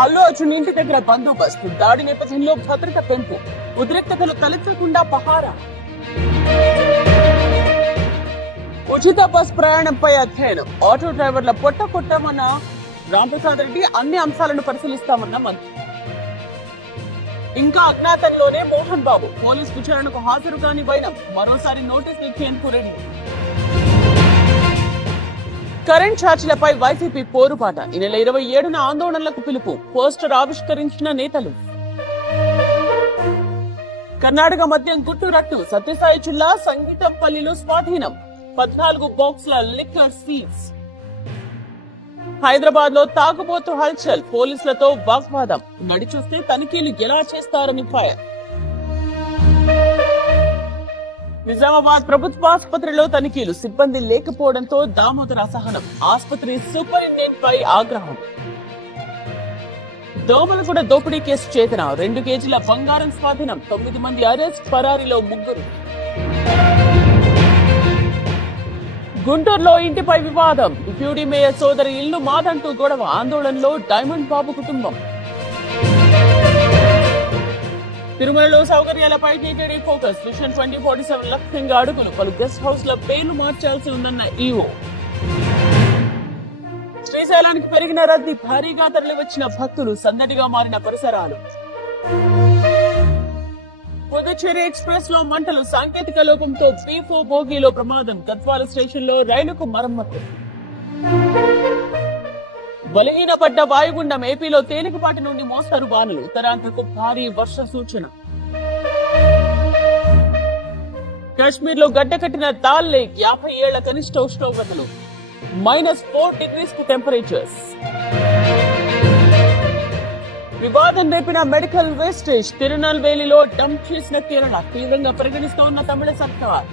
అల్లు అర్జున్ ఇంటి దగ్గర బందోబస్తు, దాడి నేపథ్యంలో భద్రత పెంపు, ఉద్రిక్తతలు తలెత్తకుండా పహారా. ఉచిత బస్ ప్రయాణంపై అధ్యయనం, ఆటో డ్రైవర్ల పొట్ట కొట్టామన్న రాంప్రసాద్ రెడ్డి, అన్ని అంశాలను పరిశీలిస్తామన్న మంత్రి. ఇంకా అజ్ఞాతంలోనే మోహన్ బాబు, పోలీస్ విచారణకు హాజరు కాని వైనం, మరోసారి నోటీస్ ఇచ్చేందుకు రెడీ. కరెంట్ ఛార్జీలపై వైసీపీ పోరుబాట, ఈ నెల 27న ఆందోళనలకు పిలుపు, పోస్టర్ ఆవిష్కరించిన నేతలు. కర్ణాటక మద్యం గుట్టురట్టు, సత్యసాయి జిల్లా సంగీతంపల్లిలో స్వాధీనం, 14 బాక్సుల లిక్కర్ సీజ్. హైదరాబాద్ లో తాగుబోతు హల్చల్, పోలీసులతో వాగ్వాదం, నడిచూస్తే తనిఖీలు ఎలా చేస్తారని ఫైర్. నిజామాబాద్ ప్రభుత్వ ఆసుపత్రిలో తనిఖీలు, సిబ్బంది లేకపోవడంతో దామోదర అసహనం, ఆసుపత్రి సూపరింటెండెంట్ పై ఆగ్రహం. దోమలగూడ దోపిడీ కేసు చేతన, 2 కేజీల బంగారం స్వాధీనం, 9 మంది అరెస్ట్, పరారీలో 3. గుంటూరులో ఇంటిపై వివాదం, డిప్యూటీ మేయర్ సోదరి ఇల్లు మాదంటూ గొడవ, ఆందోళనలో డైమండ్ బాబు కుటుంబం. తిరుమలలో సౌకర్యాలపై టీటీడీ ఫోకస్, విషన్ 2047 లక్ష్యంగా అడుగులు, పలు గెస్ట్ హౌస్ ల పేర్లు మార్చాల్సి ఉందన్న ఈవో. శ్రీశైలానికి పెరిగిన రద్దీ, భారీగా తరలివచ్చిన భక్తులు, సందడిగా మారిన పరిసరాలు. పుదుచ్చేరి ఎక్స్ప్రెస్ లో మంటలు, సాంకేతిక లోపంతో B4 బోగీలో ప్రమాదం, గద్వాల స్టేషన్ లో రైలుకు మరమ్మతు. బలహీనపడ్డ వాయుగుండం, ఏపీలో తేలికపాటి నుండి మోస్తరు వానలు, ఉత్తరాంధ్రకు భారీ వర్ష సూచన. కాశ్మీర్ లో గడ్డకట్టిన దాల్ లేక్, 50 ఏళ్ల కనిష్ట ఉష్ణోగ్రతలు, -4 degrees కు టెంపరేచర్స్. వివాదం రేపిన మెడికల్ వేస్టేజ్, తిరునల్వేలిలో డంప్ చేసిన కేరళ, తీవ్రంగా పరిగణిస్తోన్న తమిళ సర్కార్.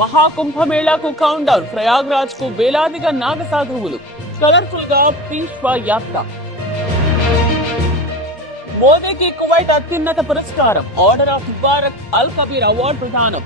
మహాకుంభమేళాకు కౌంట్ డౌన్, ప్రయాగ్రాజ్ కు వేలాదిగా నాగ సాధువులు, కలర్ఫుల్ గా పుష్ప యాత్ర. మోదీకి కువైట్ అత్యున్నత పురస్కారం, Order of Mubarak Al Kabeer award ప్రదానం,